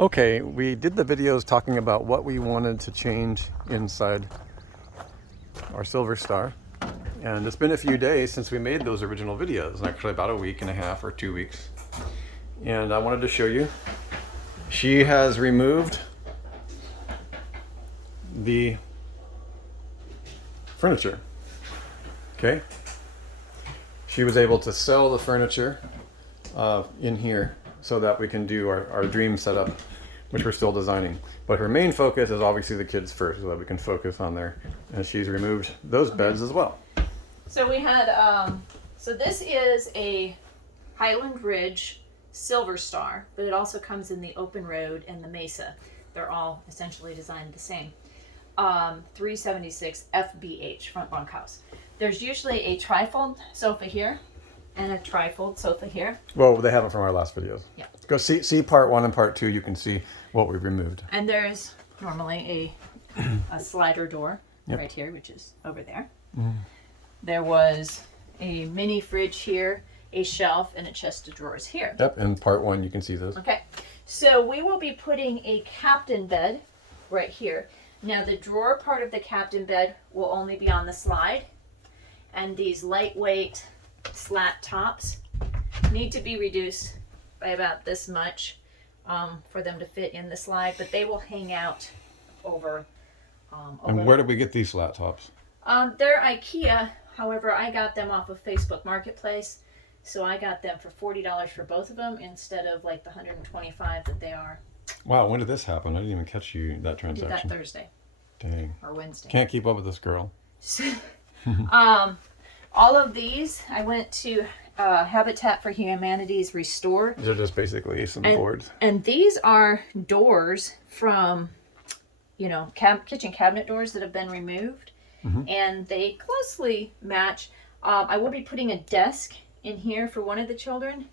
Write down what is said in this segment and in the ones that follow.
Okay, we did the videos talking about what we wanted to change inside our Silverstar. And it's been a few days since we made those original videos, actually about a week and a half or 2 weeks. And I wanted to show you. She has removed the furniture. Okay? She was able to sell the furniture in here so that we can do our dream setup, which we're still designing. But her main focus is obviously the kids first, so that we can focus on there. And she's removed those beds as well. So we had, so this is a Highland Ridge Silverstar, but it also comes in the Open Road and the Mesa. They're all essentially designed the same. 376 FBH, front bunkhouse. There's usually a trifold sofa here and a trifold sofa here. Well, they have it from our last videos. Yeah. Go see part 1 and part 2. You can see what we've removed. And there's normally a slider door right here, which is over there. There was a mini fridge here, a shelf, and a chest of drawers here. Yep, in part 1 you can see those. Okay, so we will be putting a captain bed right here. Now the drawer part of the captain bed will only be on the slide, and these lightweight slat tops need to be reduced by about this much for them to fit in the slide, but they will hang out over. And where did we get these flat tops? They're IKEA. However, I got them off of Facebook Marketplace, so I got them for $40 for both of them instead of like the $125 that they are. Wow, when did this happen? I didn't even catch that transaction. I did that Thursday. Dang. Or Wednesday. Can't keep up with this girl. All of these, I went to Habitat for Humanity's Restore. These are just basically some boards. And these are doors from, you know, kitchen cabinet doors that have been removed. And they closely match. I will be putting a desk in here for one of the children.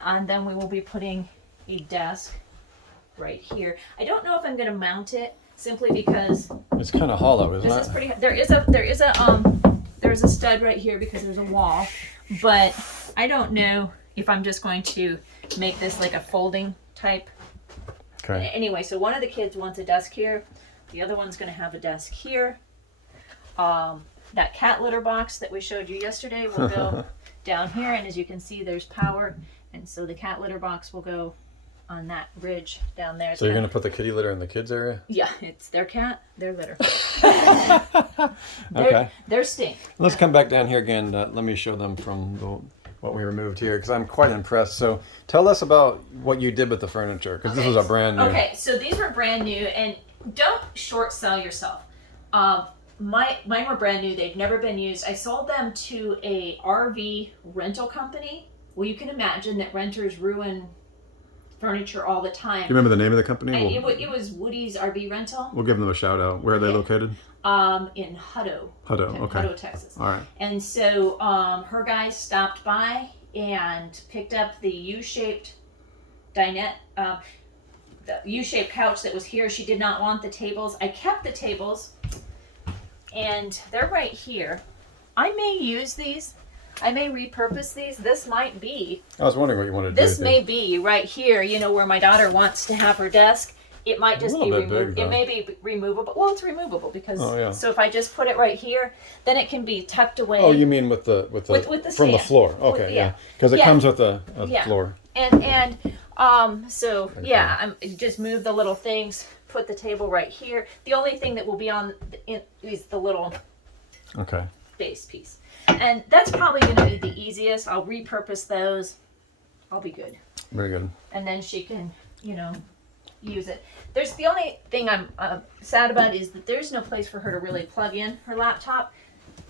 And then we will be putting a desk right here. I don't know if I'm going to mount it simply because it's kind of hollow, isn't it? this is pretty. There's a stud right here because there's a wall, but I don't know if I'm just going to make this like a folding type. Okay. Anyway, so one of the kids wants a desk here. The other one's going to have a desk here. That cat litter box that we showed you yesterday will go down here, and as you can see, there's power, and so the cat litter box will go on that ridge down there. So you're going to put the kitty litter in the kids area? Yeah, it's their cat, their litter. Okay. Their stink. Let's come back down here again. Let me show them from what we removed here, because I'm quite impressed. So tell us about what you did with the furniture, because this was a brand new. Okay, so these were brand new, and don't short sell yourself. Mine were brand new. They've never been used. I sold them to a RV rental company. Well, you can imagine that renters ruin furniture all the time. Do you remember the name of the company? It was Woody's RV Rental. We'll give them a shout out. Where are they located? In Hutto. Okay. Hutto, Texas. All right. And so her guys stopped by and picked up the U-shaped dinette, the U-shaped couch that was here. She did not want the tables. I kept the tables, and they're right here. I may use these. I may repurpose these. This might be. I was wondering what you wanted to do. This may be right here, you know, where my daughter wants to have her desk. It might just be removed. It may be removable. Well, it's removable because. Oh, yeah. So if I just put it right here, then it can be tucked away. Oh, you mean with the from the floor? Okay, yeah. Because it comes with a floor. And so yeah, I'm just move the little things. Put the table right here. The only thing that will be on is the little base piece. And that's probably going to be the easiest. I'll repurpose those. I'll be good. Very good. And then she can, you know, use it. There's the only thing I'm sad about is that there's no place for her to really plug in her laptop.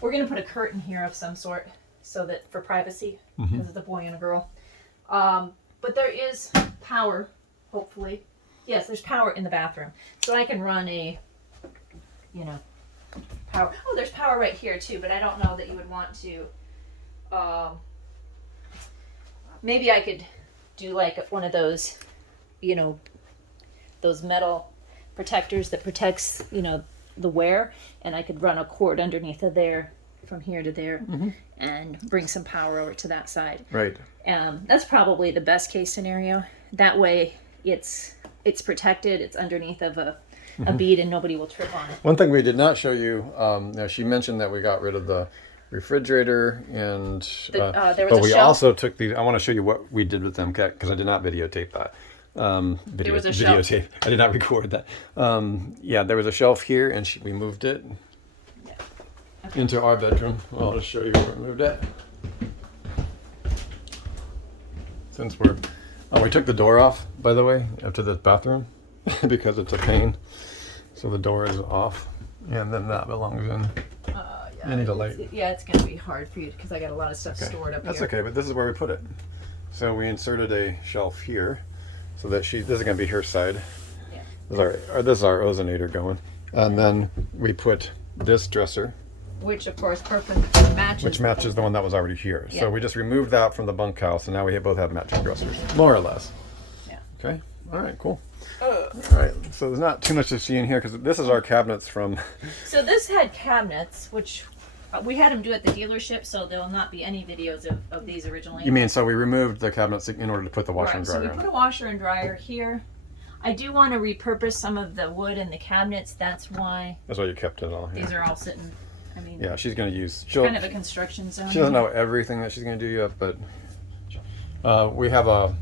We're going to put a curtain here of some sort so that for privacy, because it's a boy and a girl. But there is power, hopefully. Yes, there's power in the bathroom. So I can run a, you know, power. Oh, there's power right here too, but I don't know that you would want to. Maybe I could do like one of those, you know, those metal protectors that protects, you know, the wear, and I could run a cord underneath of there from here to there and bring some power over to that side. Right. That's probably the best case scenario. That way it's it's protected. It's underneath of a bead, and nobody will trip on it. One thing we did not show you, she mentioned that we got rid of the refrigerator and There was but a we shelf. also took the. I want to show you what we did with them because I did not videotape that. There was a shelf. Videotape. I did not record that. Yeah, there was a shelf here, and we moved it into our bedroom. Well, I'll just show you where we moved it. Since we took the door off, by the way, up to the bathroom because it's a pain. So the door is off, and then that belongs in. I need a light. Yeah, it's gonna be hard for you because I got a lot of stuff stored up That's here. okay, but this is where we put it. So we inserted a shelf here, so that this is gonna be her side. Yeah. This is our ozonator going, and then we put this dresser, Which of course matches. which matches the one that was already here. Yeah. So we just removed that from the bunkhouse, and now we both have matching dressers, more or less. Yeah. Okay. All right. Cool. All right. So there's not too much to see in here because this is our cabinets from. So this had cabinets, which we had them do at the dealership, so there will not be any videos of these originally. You mean so we removed the cabinets in order to put the washer and So dryer we in? put a washer and dryer here. I do want to repurpose some of the wood in the cabinets. That's why That's why you kept it all here. these are all sitting. I mean, Yeah, she's gonna use. kind of a construction zone. She doesn't know everything that she's gonna do yet, but we have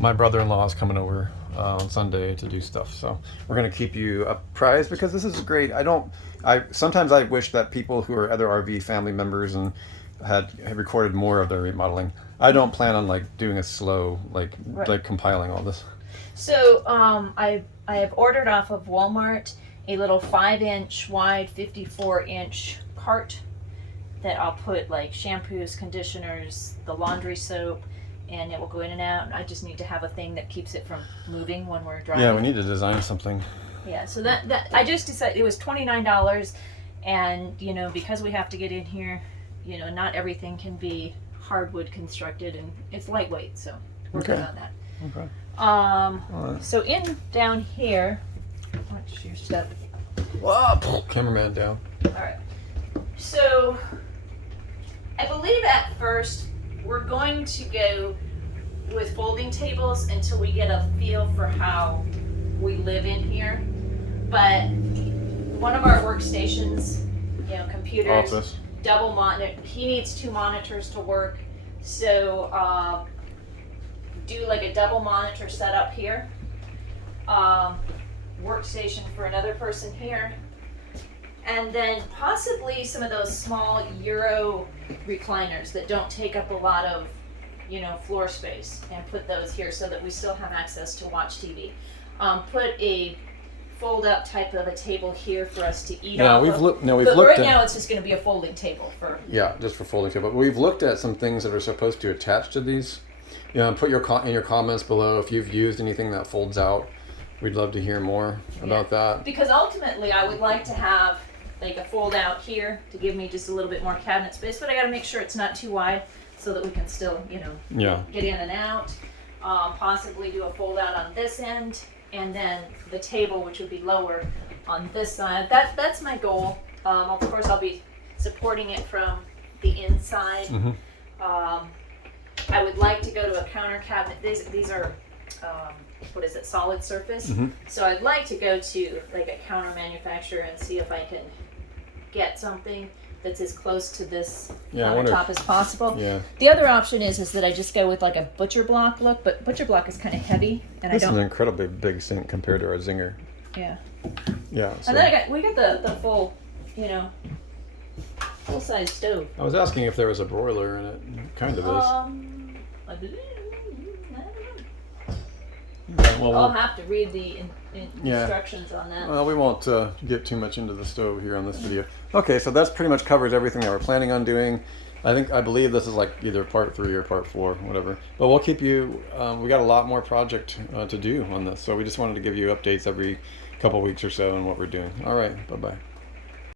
my brother-in-law is coming over on Sunday to do stuff, so we're gonna keep you apprised because this is great. Sometimes I wish that people who are other RV family members and had recorded more of their remodeling. I don't plan on like doing a slow like compiling all this. So I have ordered off of Walmart a little 5-inch wide, 54-inch cart that I'll put like shampoos, conditioners, the laundry soap, and it will go in and out. I just need to have a thing that keeps it from moving when we're driving. Yeah, we need to design something. Yeah, so that I just decided it was $29, and because we have to get in here, not everything can be hardwood constructed, and it's lightweight, so we're good on that. Okay. Um, so down here, what's your stuff? Whoa, cameraman down. All right. So I believe at first we're going to go with folding tables until we get a feel for how we live in here. But one of our workstations, computers, Office. double monitor. He needs 2 monitors to work, so do like a double monitor setup here. Workstation for another person here, and then possibly some of those small Euro recliners that don't take up a lot of floor space, and put those here so that we still have access to watch TV. Put a fold up type of a table here for us to eat off we've of. looked But right at now it's just going to be a folding table for. Yeah, just for folding table. But we've looked at some things that are supposed to attach to these. Put in your comments below if you've used anything that folds out. We'd love to hear more about that. Because ultimately I would like to have like a fold out here to give me just a little bit more cabinet space, but I got to make sure it's not too wide so that we can still, get in and out. Possibly do a fold out on this end, and then the table, which would be lower on this side. That's my goal. Of course, I'll be supporting it from the inside. I would like to go to a counter cabinet. These are, solid surface. So I'd like to go to like a counter manufacturer and see if I can get something that's as close to this countertop as possible. Yeah. The other option is that I just go with like a butcher block look, but butcher block is kind of heavy, and This is an incredibly big sink compared to our Zinger. Yeah. Yeah. So And then we got the full, full size stove. I was asking if there was a broiler in it. It kind of is. I believe, I don't know. Yeah, well, I'll have to read the instructions on that. Well, we won't get too much into the stove here on this video. Okay, so that's pretty much covers everything that we're planning on doing. I believe this is like either part 3 or part 4, whatever. But we'll keep you. We got a lot more project to do on this, so we just wanted to give you updates every couple weeks or so on what we're doing. All right, bye bye.